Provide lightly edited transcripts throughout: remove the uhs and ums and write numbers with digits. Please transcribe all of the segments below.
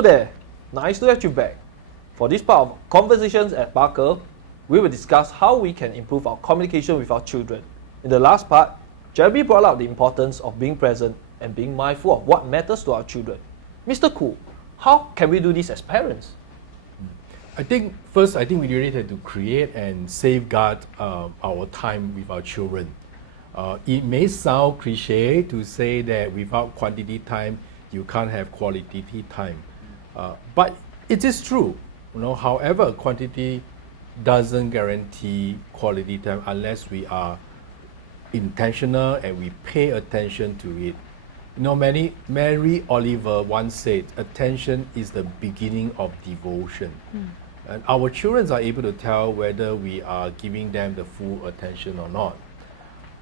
Hello there, nice to have you back. For this part of Conversations at Barker, we will discuss how we can improve our communication with our children. In the last part, Jeremy brought out the importance of being present and being mindful of what matters to our children. Mr. Khoo, how can we do this as parents? I think we really have to create and safeguard our time with our children. It may sound cliche to say that without quantity time, you can't have quality time. But it is true. However, quantity doesn't guarantee quality time unless we are intentional and we pay attention to it. Mary Oliver once said, attention is the beginning of devotion. And our children are able to tell whether we are giving them the full attention or not.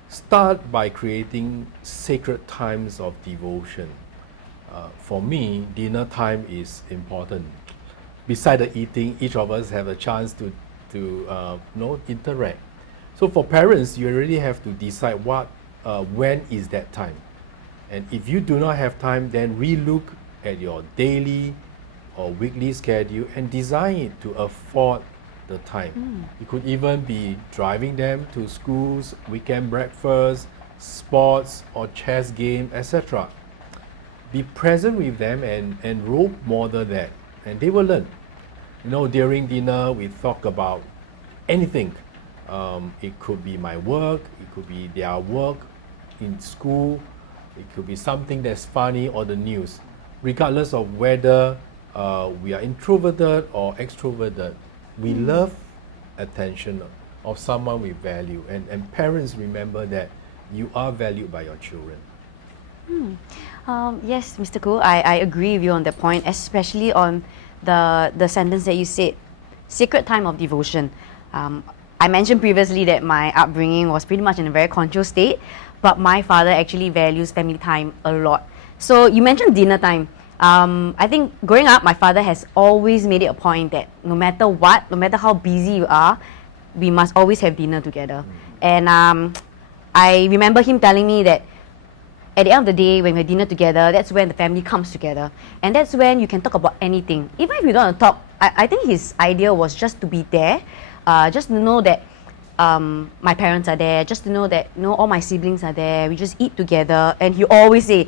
Start by creating sacred times of devotion. For me, dinner time is important. Besides the eating, each of us have a chance to interact. So for parents, you really have to decide when is that time. And if you do not have time, then relook at your daily or weekly schedule and design it to afford the time. It could even be driving them to schools, weekend breakfast, sports or chess game, etc. Be present with them and role model that, and they will learn. During dinner, we talk about anything. It could be my work, it could be their work in school, it could be something that's funny or the news. Regardless of whether we are introverted or extroverted, we love attention of someone with value. And parents, remember that you are valued by your children. Yes, Mr. Khoo, I agree with you on that point, especially on the sentence that you said, sacred time of devotion. I mentioned previously that my upbringing was pretty much in a very control state, but my father actually values family time a lot. So you mentioned dinner time. I think growing up, my father has always made it a point that no matter what, no matter how busy you are, we must always have dinner together. And I remember him telling me that at the end of the day, when we have dinner together, that's when the family comes together. And that's when you can talk about anything. Even if you don't want to talk, I think his idea was just to be there, just to know that my parents are there, just to know that all my siblings are there, we just eat together. And he always say,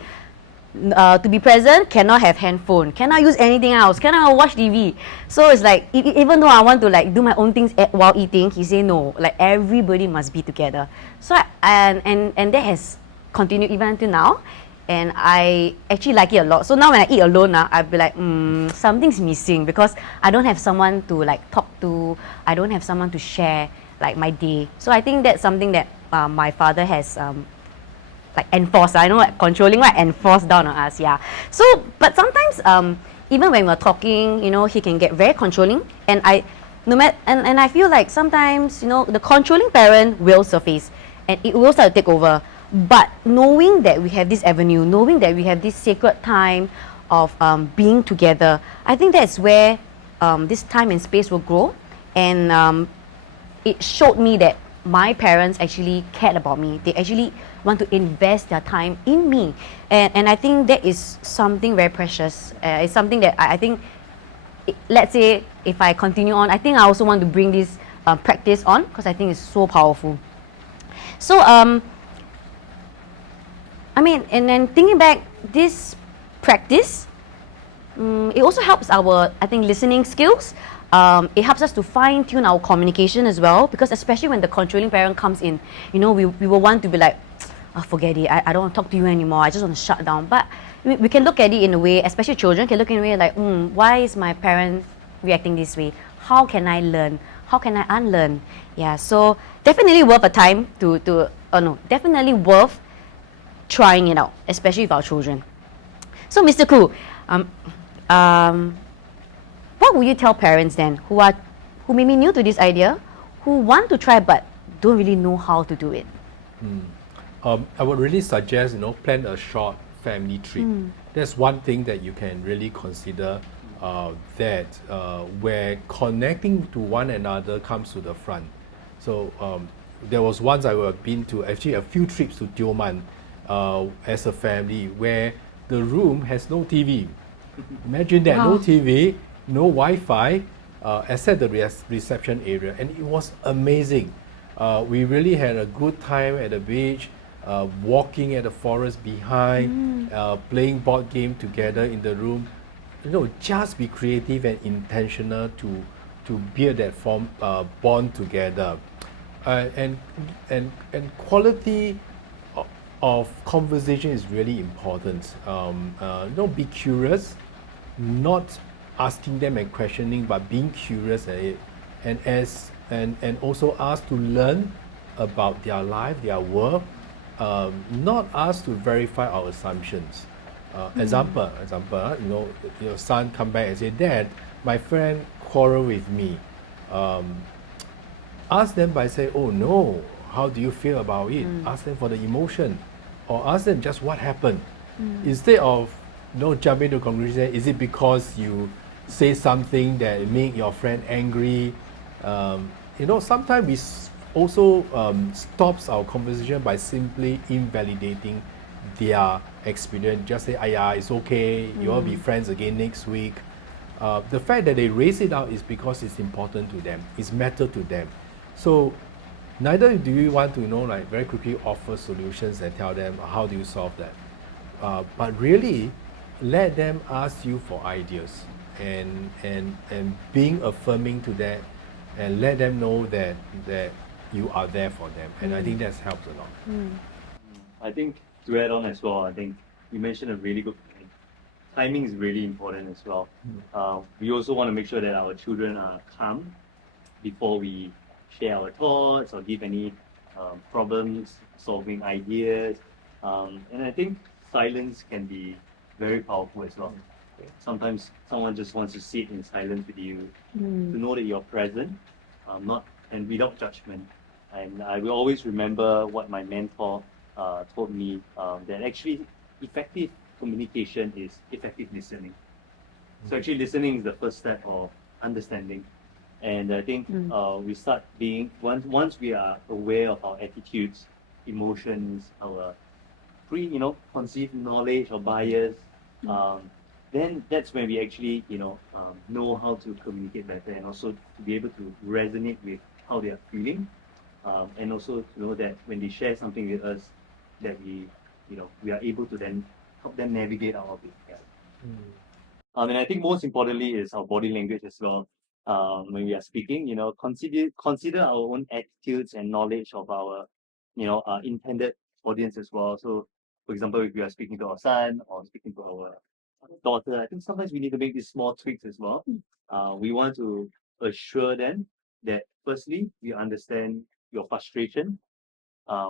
to be present, cannot have handphone, cannot use anything else, cannot watch TV. So it's like, even though I want to do my own things while eating, he say no, everybody must be together. So and that has continued even until now, and I actually like it a lot. So now when I eat alone, I'll be like, something's missing because I don't have someone to talk to, I don't have someone to share my day. So I think that's something that my father has enforced. I know controlling, enforced down on us. Yeah. So, but sometimes even when we're talking, he can get very controlling, and I feel like sometimes the controlling parent will surface, and it will start to take over. But knowing that we have this avenue, knowing that we have this sacred time of being together, I think that's where this time and space will grow. And it showed me that my parents actually cared about me. They actually want to invest their time in me. And I think that is something very precious. It's something that I think, let's say, if I continue on, I think I also want to bring this practice on because I think it's so powerful. So, and then thinking back, this practice, it also helps our, listening skills. It helps us to fine-tune our communication as well, because especially when the controlling parent comes in, we will want to be like, oh, forget it, I don't want to talk to you anymore, I just want to shut down. But we can look at it in a way, especially children can look in a way like, why is my parent reacting this way? How can I learn? How can I unlearn? Yeah, so definitely worth a time definitely worth trying it out, especially with our children. So, Mr. Khoo, what would you tell parents then who may be new to this idea, who want to try but don't really know how to do it? I would really suggest plan a short family trip. That's one thing that you can really consider, where connecting to one another comes to the front. So there was once I have been to actually a few trips to Tioman as a family, where the room has no TV. Imagine that, no Wow. TV, no Wi-Fi, except the reception area, and it was amazing. We really had a good time at the beach, walking at the forest behind, playing board game together in the room. Just be creative and intentional to build that bond together, and quality of conversation is really important. Be curious, not asking them and questioning, but being curious at it, and also ask to learn about their life, their work, not ask to verify our assumptions. Example, your son come back and say, "Dad, my friend quarrel with me." Ask them by saying, "Oh no, how do you feel about it?" Ask them for the emotion, or ask them just what happened. Instead of jumping to conclusion, is it because you say something that make your friend angry? Sometimes we also stops our conversation by simply invalidating their experience. Just say, "Yeah, it's okay. You all be friends again next week." The fact that they raise it out is because it's important to them. It's matter to them. So neither do you want to very quickly offer solutions and tell them how do you solve that. But really, let them ask you for ideas, and being affirming to that, and let them know that you are there for them. And I think that helps a lot. I think to add on as well, I think you mentioned a really good point. Timing is really important as well. We also want to make sure that our children are calm before we share our thoughts or give any problem-solving ideas. And I think silence can be very powerful as well. Sometimes someone just wants to sit in silence with you, to know that you're present, not and without judgment. And I will always remember what my mentor told me, that actually effective communication is effective listening. So actually listening is the first step of understanding. And I think we start being, once we are aware of our attitudes, emotions, our conceived knowledge or bias, then that's when we actually, know how to communicate better, and also to be able to resonate with how they are feeling, and also to know that when they share something with us, that we are able to then help them navigate out of it. Yeah. And I think most importantly is our body language as well. When we are speaking, consider our own attitudes and knowledge of our, intended audience as well. So, for example, if we are speaking to our son or speaking to our daughter, I think sometimes we need to make these small tweaks as well. We want to assure them that firstly, we understand your frustration.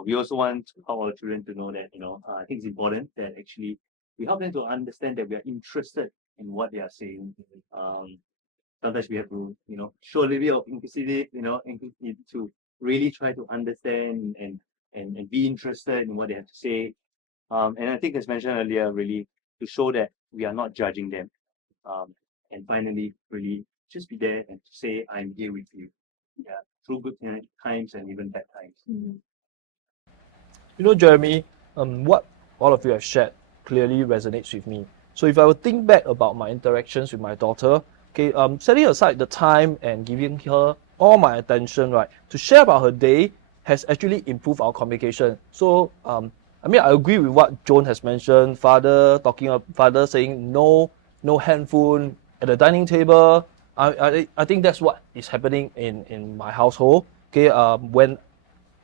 We also want our children to know that, I think it's important that actually we help them to understand that we are interested in what they are saying. Sometimes we have to, show a little bit of inquisitive, to really try to understand and be interested in what they have to say. And I think as mentioned earlier, really to show that we are not judging them. And finally, really just be there and to say, "I'm here with you." Yeah, through good times and even bad times. Jeremy, what all of you have shared clearly resonates with me. So if I would think back about my interactions with my daughter, okay, setting aside the time and giving her all my attention, right, to share about her day has actually improved our communication. So I agree with what Joan has mentioned. Father saying no handphone at the dining table. I think that's what is happening in my household. Okay,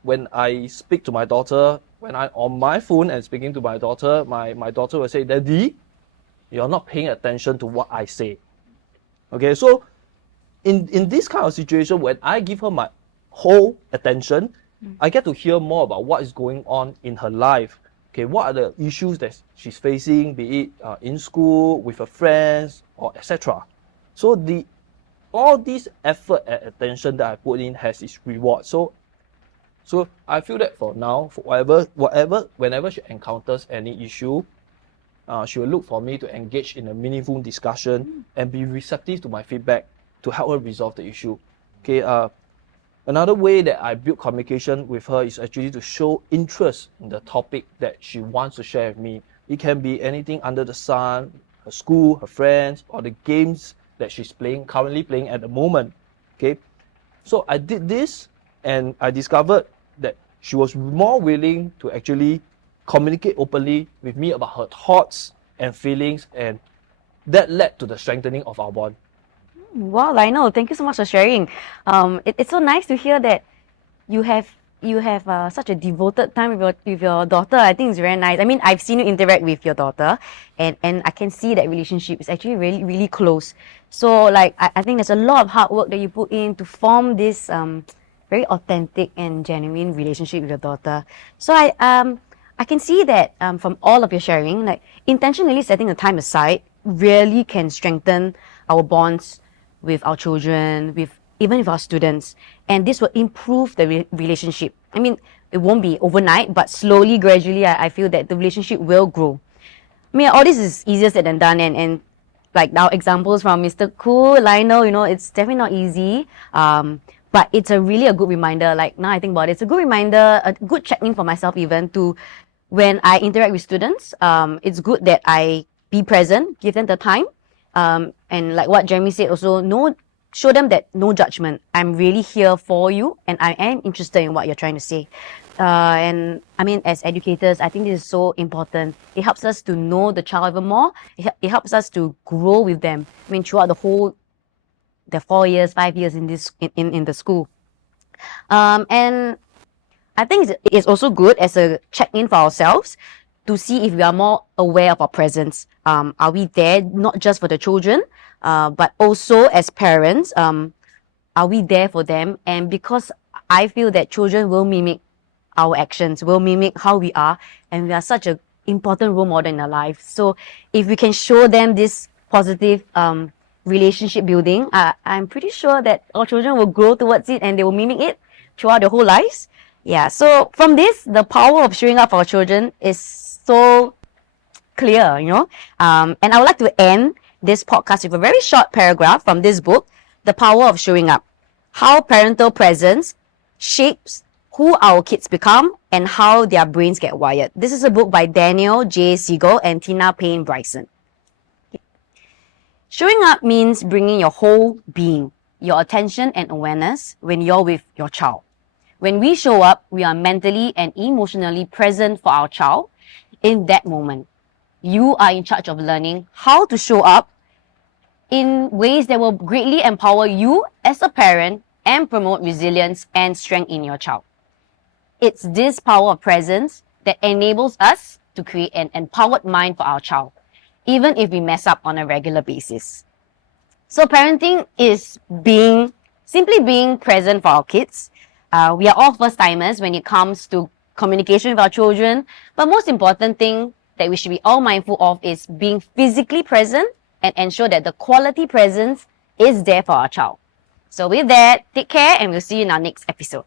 when I speak to my daughter, when I'm on my phone and speaking to my daughter, my daughter will say, "Daddy, you're not paying attention to what I say." Okay, so in this kind of situation, when I give her my whole attention, I get to hear more about what is going on in her life. Okay, what are the issues that she's facing, be it in school, with her friends, or etc. So all this effort and attention that I put in has its reward. So I feel that for now, for whenever she encounters any issue, she will look for me to engage in a meaningful discussion and be receptive to my feedback to help her resolve the issue. Okay. Another way that I build communication with her is actually to show interest in the topic that she wants to share with me. It can be anything under the sun, her school, her friends, or the games that she's currently playing at the moment. Okay, so I did this and I discovered that she was more willing to actually communicate openly with me about her thoughts and feelings, and that led to the strengthening of our bond. Wow, Lionel, thank you so much for sharing. It's so nice to hear that you have such a devoted time with your daughter. I think it's very nice. I mean, I've seen you interact with your daughter, and I can see that relationship is actually really, really close. So like, I think there's a lot of hard work that you put in to form this very authentic and genuine relationship with your daughter. So I can see that from all of your sharing, like intentionally setting the time aside really can strengthen our bonds with our children, even with our students, and this will improve the relationship. I mean, it won't be overnight, but slowly, gradually, I feel that the relationship will grow. I mean, all this is easier said than done, and like now examples from Mr. Khoo, Lionel, you know, it's definitely not easy. But it's really a good reminder. Like now I think about it, it's a good reminder, a good check-in for myself even to when I interact with students. It's good that I be present, give them the time, and like what Jeremy said also, show them that no judgment. I'm really here for you, and I am interested in what you're trying to say. And I mean, as educators, I think this is so important. It helps us to know the child even more. It helps us to grow with them. I mean, throughout the 4 years, 5 years in the school. And I think it's also good as a check-in for ourselves to see if we are more aware of our presence. Are we there not just for the children, but also as parents? Are we there for them? And because I feel that children will mimic our actions, will mimic how we are, and we are such an important role model in our life. So if we can show them this positive relationship building, I'm pretty sure that our children will grow towards it and they will mimic it throughout their whole lives. Yeah, so from this, the power of showing up for our children is so clear, you know. And I would like to end this podcast with a very short paragraph from this book, The Power of Showing Up: How Parental Presence Shapes Who Our Kids Become and How Their Brains Get Wired. This is a book by Daniel J. Siegel and Tina Payne Bryson. Showing up means bringing your whole being, your attention and awareness when you're with your child. When we show up, we are mentally and emotionally present for our child in that moment. You are in charge of learning how to show up in ways that will greatly empower you as a parent and promote resilience and strength in your child. It's this power of presence that enables us to create an empowered mind for our child, even if we mess up on a regular basis. So parenting is simply being present for our kids. We are all first-timers when it comes to communication with our children, but most important thing that we should be all mindful of is being physically present and ensure that the quality presence is there for our child. So with that, take care and we'll see you in our next episode.